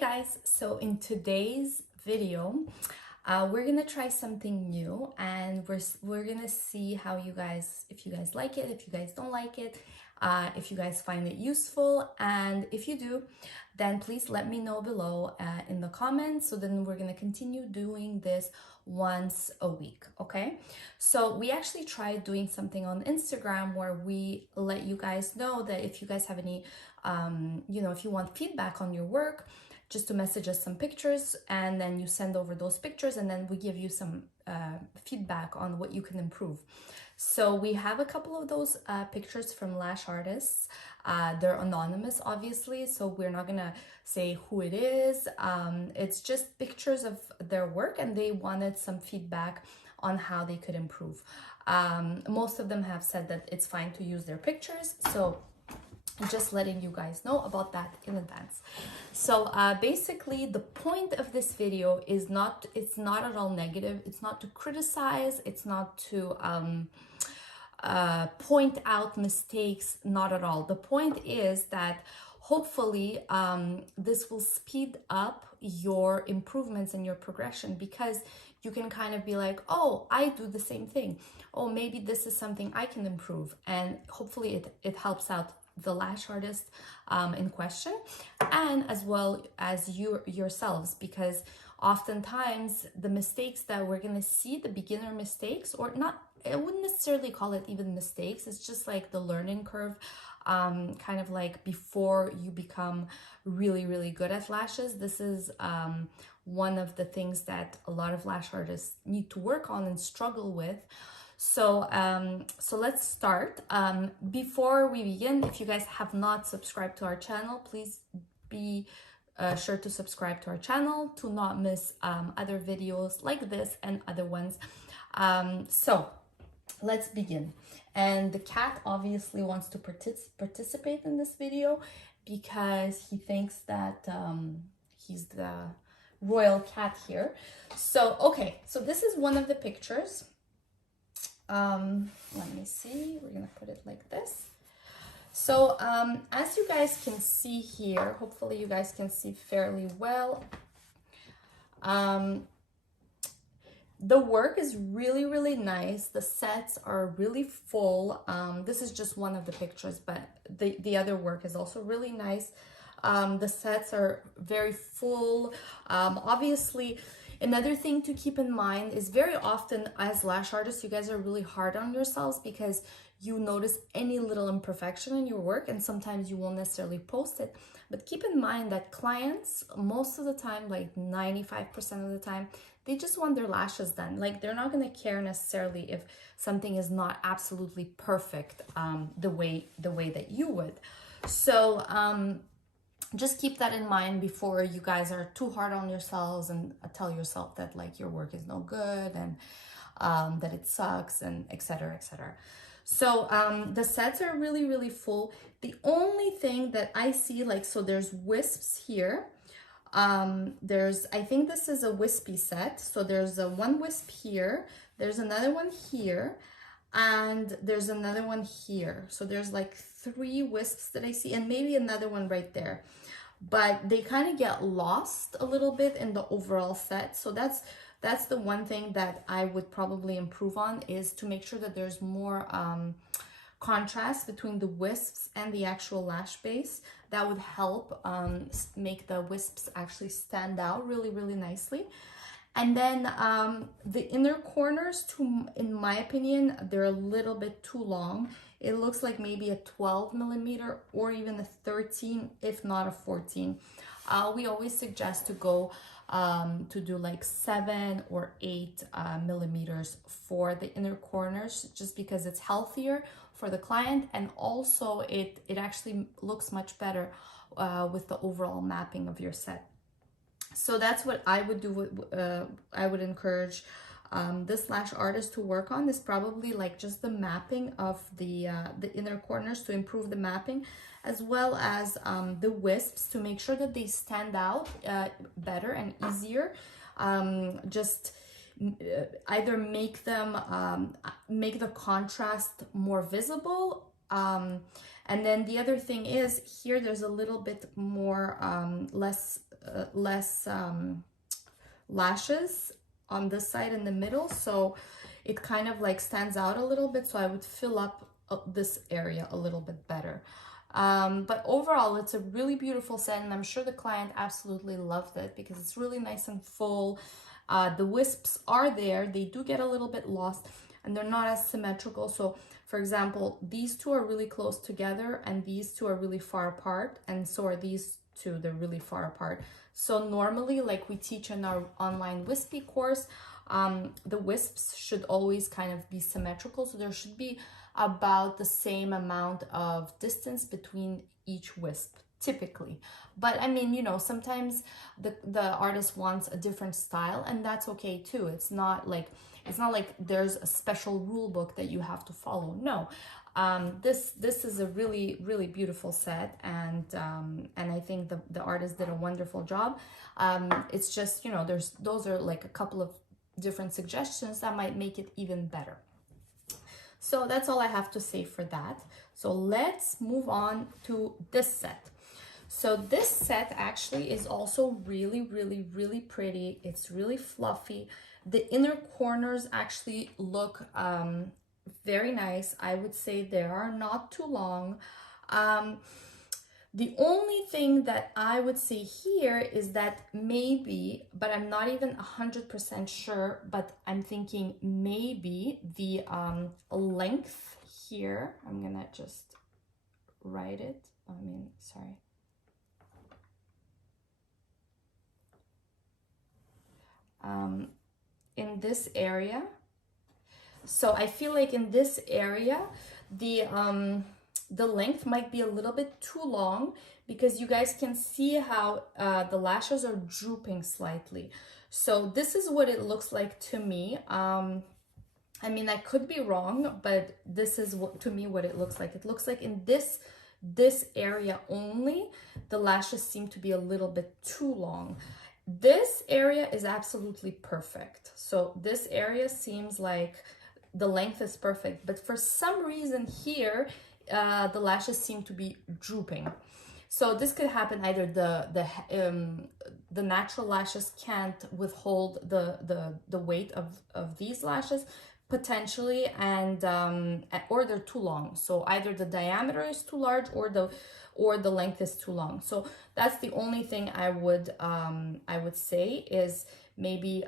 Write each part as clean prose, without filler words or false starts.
Guys, so in today's video we're gonna try something new, and we're gonna see how you guys, if you guys like it, if you guys don't like it, if you guys find it useful, and if you do, then please let me know below in the comments, so then we're gonna continue doing this once a week. Okay, so we actually tried doing something on Instagram where we let you guys know that if you guys have any if you want feedback on your work, just to message us some pictures, and then you send over those pictures, and then we give you some feedback on what you can improve. So we have a couple of those pictures from lash artists. They're anonymous, obviously, so we're not gonna say who it is. It's just pictures of their work, and they wanted some feedback on how they could improve. Most of them have said that it's fine to use their pictures, so just letting you guys know about that in advance. So basically the point of this video is it's not at all negative. It's not to criticize, it's not to point out mistakes, not at all. The point is that hopefully this will speed up your improvements and your progression, because you can kind of be like, oh, I do the same thing. Oh, maybe this is something I can improve. And hopefully it helps out the lash artist in question, and as well as you yourselves, because oftentimes the mistakes that we're going to see, the beginner mistakes, or not, I wouldn't necessarily call it even mistakes, it's just like the learning curve, kind of like before you become really good at lashes. This is one of the things that a lot of lash artists need to work on and struggle with. So let's start. Before we begin, if you guys have not subscribed to our channel, please be sure to subscribe to our channel to not miss other videos like this and other ones. So let's begin. And the cat obviously wants to participate in this video because he thinks that he's the royal cat here. So okay, so this is one of the pictures. Let me see, we're gonna put it like this. So as you guys can see here, hopefully you guys can see fairly well, the work is really nice. The sets are really full. This is just one of the pictures, but the other work is also really nice. The sets are very full. Obviously, another thing to keep in mind is very often as lash artists, you guys are really hard on yourselves because you notice any little imperfection in your work, and sometimes you won't necessarily post it. But keep in mind that clients, most of the time, like 95% of the time, they just want their lashes done. Like, they're not going to care necessarily if something is not absolutely perfect the way that you would. So just keep that in mind before you guys are too hard on yourselves and tell yourself that like your work is no good and that it sucks, and etc. So the sets are really full. The only thing that I see, like, so there's wisps here. I think this is a wispy set. So there's one wisp here, there's another one here, and there's another one here. So there's like 3 wisps that I see, and maybe another one right there, but they kind of get lost a little bit in the overall set. So that's the one thing that I would probably improve on, is to make sure that there's more contrast between the wisps and the actual lash base. That would help make the wisps actually stand out really nicely. And then the inner corners, in my opinion, they're a little bit too long. It looks like maybe a 12 millimeter or even a 13, if not a 14. We always suggest to go to do like 7 or 8 millimeters for the inner corners, just because it's healthier for the client, and also it actually looks much better with the overall mapping of your set. So that's what I would do. I would encourage this lash artist to work on, is probably like just the mapping of the inner corners, to improve the mapping, as well as the wisps, to make sure that they stand out better and easier. Just either make them make the contrast more visible, and then the other thing is here there's a little bit more less less lashes on this side in the middle, so it kind of like stands out a little bit, so I would fill up this area a little bit better. But overall, it's a really beautiful set, and I'm sure the client absolutely loved it because it's really nice and full. The wisps are there. They do get a little bit lost, and they're not as symmetrical. So, for example, these two are really close together, and these two are really far apart, and so are these two. They're really far apart. So normally, like we teach in our online wispy course, the wisps should always kind of be symmetrical. So there should be about the same amount of distance between each wisp, typically. But I mean, you know, sometimes the artist wants a different style, and that's okay too. It's not like there's a special rule book that you have to follow. No. This is a really beautiful set, and I think the artist did a wonderful job. It's just, you know, those are like a couple of different suggestions that might make it even better. So that's all I have to say for that. So let's move on to this set. So this set actually is also really pretty. It's really fluffy. The inner corners actually look very nice. I would say they are not too long. The only thing that I would say here is that maybe, but I'm not even 100% sure, but I'm thinking maybe the length here, I'm gonna just write it. Sorry. In this area. So I feel like in this area, the length might be a little bit too long, because you guys can see how the lashes are drooping slightly. So this is what it looks like to me. I mean, I could be wrong, but this is what, to me, what it looks like. It looks like in this area only, the lashes seem to be a little bit too long. This area is absolutely perfect. So this area seems like the length is perfect, but for some reason here, the lashes seem to be drooping. So this could happen either the natural lashes can't withhold the weight of these lashes, potentially, and or they're too long. So either the diameter is too large, or the length is too long. So that's the only thing I would say is maybe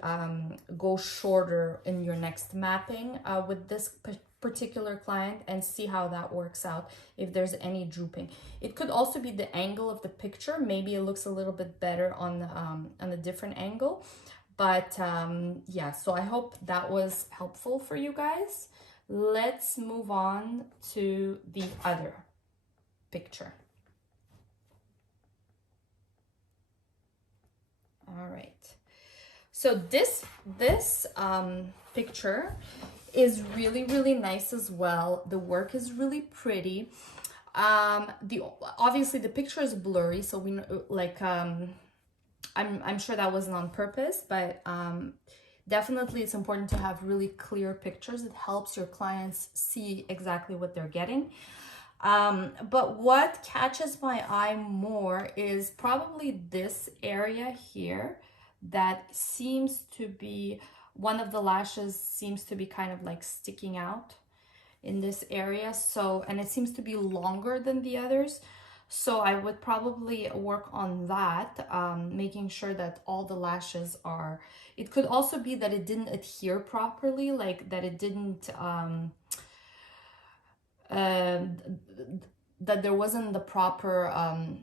go shorter in your next mapping with this particular client, and see how that works out, if there's any drooping. It could also be the angle of the picture. Maybe it looks a little bit better on a different angle. But yeah, so I hope that was helpful for you guys. Let's move on to the other picture. All right. So this picture is really nice as well. The work is really pretty. Obviously the picture is blurry, so we like I'm sure that wasn't on purpose, but definitely it's important to have really clear pictures. It helps your clients see exactly what they're getting. But what catches my eye more is probably this area here, that seems to be, one of the lashes seems to be kind of like sticking out in this area. So, and it seems to be longer than the others. So I would probably work on that, making sure that all the lashes are, it could also be that it didn't adhere properly, like that it didn't, that there wasn't the proper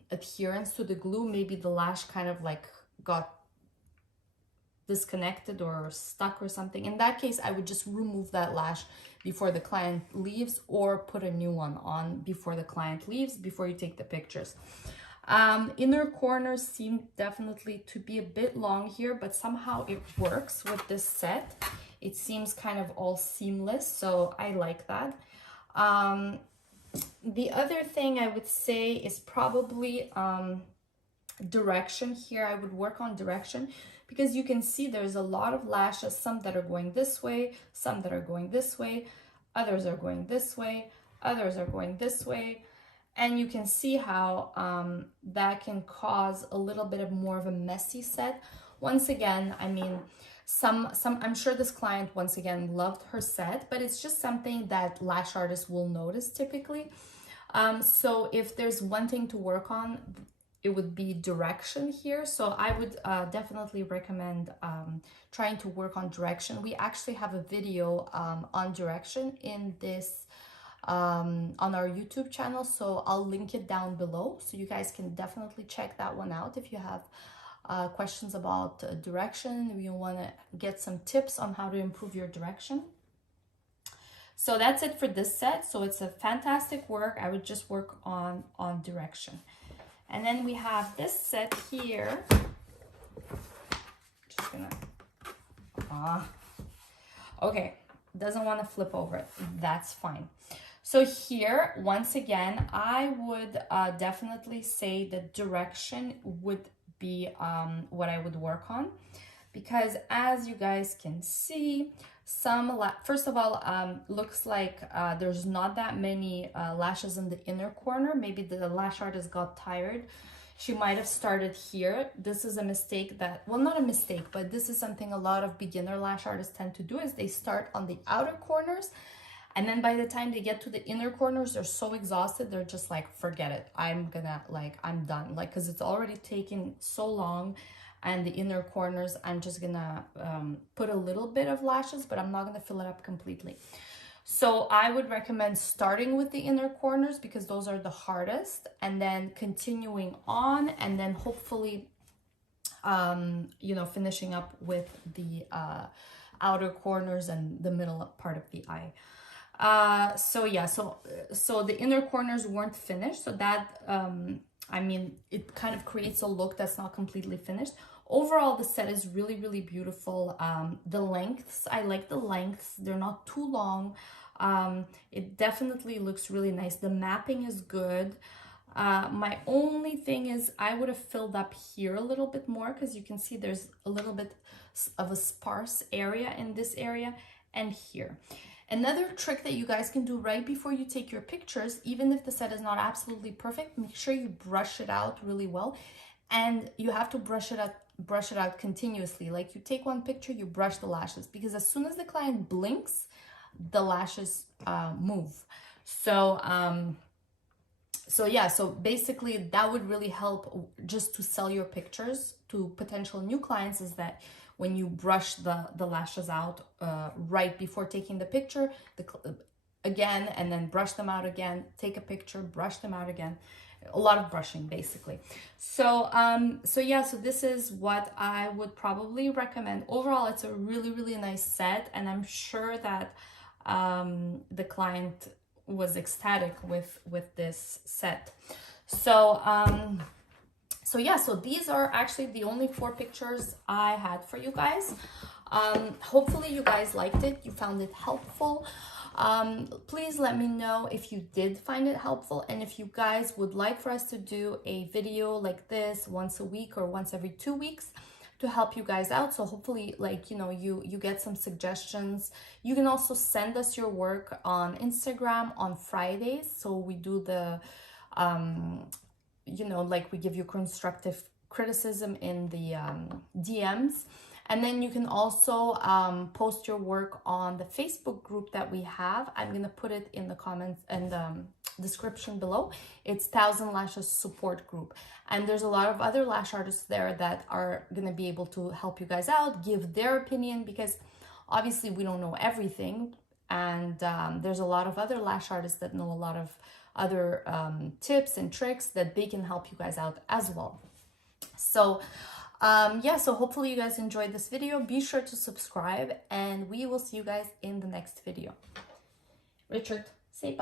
adherence to the glue. Maybe the lash kind of like got disconnected or stuck or something. In that case, I would just remove that lash before the client leaves, or put a new one on before the client leaves, before you take the pictures. Inner corners seem definitely to be a bit long here, but somehow it works with this set. It seems kind of all seamless, so I like that. The other thing I would say is probably direction. Here I would work on direction, because you can see there's a lot of lashes, some that are going this way, some that are going this way, others are going this way, others are going this way. And you can see how that can cause a little bit of more of a messy set. Once again, I mean, I'm sure this client, once again, loved her set, but it's just something that lash artists will notice typically. So if there's one thing to work on, it would be direction here. So I would definitely recommend trying to work on direction. We actually have a video on direction in this on our YouTube channel, so I'll link it down below, so you guys can definitely check that one out if you have questions about direction, if you want to get some tips on how to improve your direction. So that's it for this set. So it's a fantastic work. I would just work on direction. And then we have this set here. Just gonna okay, doesn't want to flip over. That's fine. So here, once again, I would definitely say that direction would be what I would work on, because as you guys can see, first of all, looks like there's not that many lashes in the inner corner. Maybe the lash artist got tired. She might have started here. This is a mistake that, well, not a mistake, but this is something a lot of beginner lash artists tend to do, is they start on the outer corners, and then by the time they get to the inner corners, they're so exhausted, they're just like, forget it. I'm done. Like, because it's already taken so long. And the inner corners, I'm just gonna put a little bit of lashes, but I'm not gonna fill it up completely. So I would recommend starting with the inner corners because those are the hardest, and then continuing on, and then hopefully, you know, finishing up with the outer corners and the middle part of the eye. So yeah, so the inner corners weren't finished, so that I mean, it kind of creates a look that's not completely finished. Overall, the set is really, really beautiful. The lengths, I like the lengths. They're not too long. It definitely looks really nice. The mapping is good. My only thing is I would have filled up here a little bit more, because you can see there's a little bit of a sparse area in this area and here. Another trick that you guys can do right before you take your pictures, even if the set is not absolutely perfect, make sure you brush it out really well. And you have to brush it out continuously. Like, you take one picture, you brush the lashes, because as soon as the client blinks, the lashes move. So yeah, so basically that would really help just to sell your pictures to potential new clients, is that when you brush the lashes out right before taking the picture, again, and then brush them out again, take a picture, brush them out again. A lot of brushing, basically. So yeah, so this is what I would probably recommend. Overall, it's a really, really nice set, and I'm sure that the client was ecstatic with this set. So so yeah, so these are actually the only 4 pictures I had for you guys. Hopefully you guys liked it, you found it helpful. Please let me know if you did find it helpful, and if you guys would like for us to do a video like this once a week or once every 2 weeks to help you guys out. So hopefully, like, you know, you get some suggestions. You can also send us your work on Instagram on Fridays. So we do the you know, like, we give you constructive criticism in the DMs. And then you can also post your work on the Facebook group that we have. I'm going to put it in the comments and description below. It's 1000Lashes support group. And there's a lot of other lash artists there that are going to be able to help you guys out, give their opinion, because obviously we don't know everything. And there's a lot of other lash artists that know a lot of other tips and tricks that they can help you guys out as well. So yeah, so hopefully you guys enjoyed this video. Be sure to subscribe, and we will see you guys in the next video. Richard, say bye.